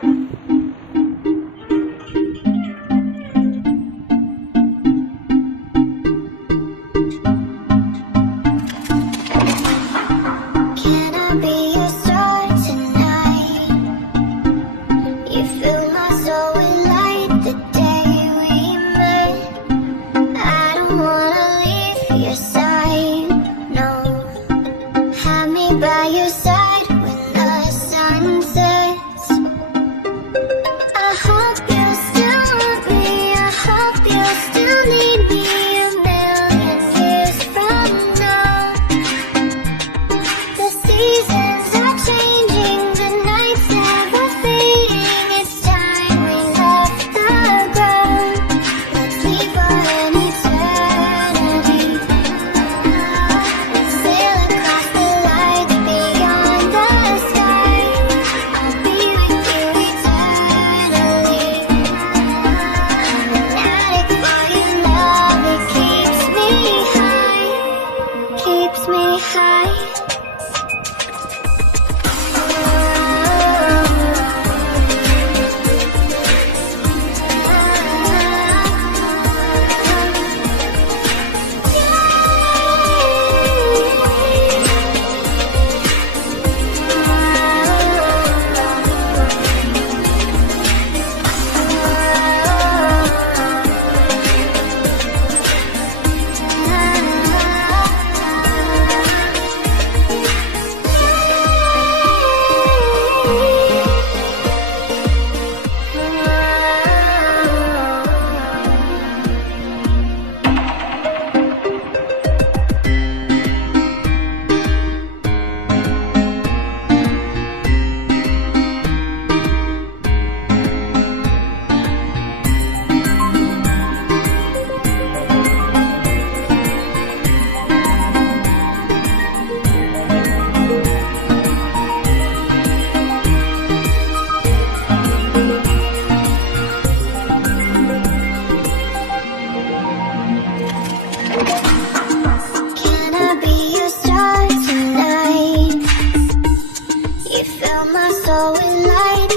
Can I be your star tonight? You fill my soul with light the day we met. I don't wanna leave your side, no. Have me by your side when the sun sets. I hope you still want me, I hope you still need me a million years from now. The seasons are changing, the nights never fading. It's time we left the ground. Let's leave for an eternity. Sail across the lights beyond the sky. I'll be with you eternally. I'm an addict for your love, it keeps me high, keeps me high. Can I be your star tonight? You fill my soul with light.